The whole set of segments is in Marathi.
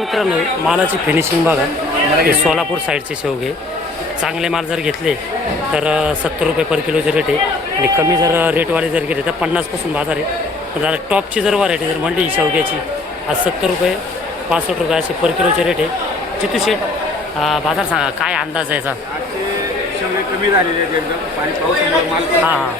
मित्रांनो, मालाची फिनिशिंग बघा. हे सोलापूर साईडचे शेवगे चांगले माल जर घेतले तर 70 रुपये पर किलोचे रेट आहे आणि कमी जर रेटवाले जर घेतले तर 50पासून बाजार आहे. जरा टॉपची जर व्हरायटी जर म्हणली शेवग्याची आज 70 रुपये 65 रुपये असे पर किलोचे रेट आहे. जितू शेठ बाजार सांगा काय अंदाज आहे याचा? शेवगे कमी झालेले आहेत एकदम पाणी पाऊस माल. हां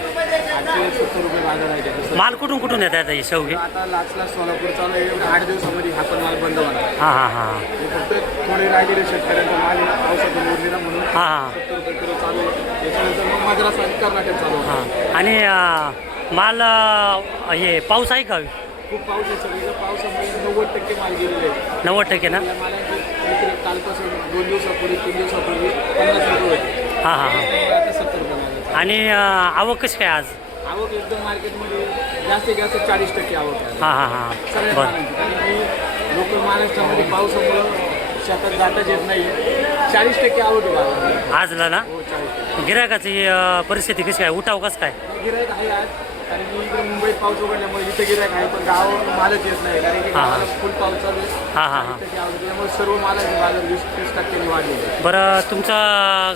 70 रुपये बाजार आहे. माल कुठून येतात हे शेवगे? आता लास्टला सोलापूर चालू आहे. 8 दिवसामध्ये हा पण माल बंद होणार. हां फक्त थोडे राहिलेले शेतकऱ्यांचा माल पावसातून उरलेला म्हणून हां 70 रुपये किलो चालू आहे. त्याच्यानंतर मग मद्रास आणि कर्नाटक चालू आहे. आणि माल हे पाऊस आहे का? खूप पाऊस आहे. सगळीकडे पावसामुळे 90% माल गेलेले आहे. 90% ना? मालांची कालपासून 2 दिवसापूर्वी 3 दिवसापूर्वी 50 रुपये होते. हां आता 70 रुपये माल. आणि आवक कशी काय आज? आवक एकदम मार्केटमध्ये जास्तीत जास्त 40% आवक आहे. हां सगळ्या बरं. मालांची. कारण की लोकल महाराष्ट्रामध्ये पावसामुळं शेतात जाताच येत नाही. 40% आवक आहे बाजारामध्ये. आजला ना? हो 40%. गिरायकाची परिस्थिती कशी काय? उठाव कसं काय? गिरायक आहे आज. कारण की इकडे मुंबईत पाऊस उघडल्यामुळे इथं गिरायक आहे पण गावावर मालच येत नाही. कारण की गावाला फुल पाऊस चालू आहे. हां त्यामुळे सर्व मालाचे बाजार 20-30% वाढले. बरं, तुमचा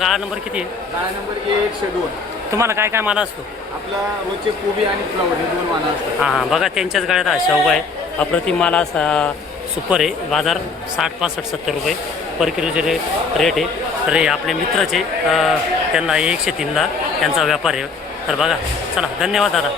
गाळा नंबर किती आहे? गाळा नंबर 102. तुम्हाला काय माल असतो? आपला रोजचे कोबी आणि फ्लावर हे 2 माला असतात. हां बघा त्यांच्याच गाड्यात हा शेवगा आहे. अप्रतिम माल असा सुपर आहे. बाजार 60, 65, 70 रुपये पर किलोचे रेट आहे. तर हे आपले मित्रचे त्यांना 103ला त्यांचा व्यापार आहे. तर बघा चला, धन्यवाद दादा.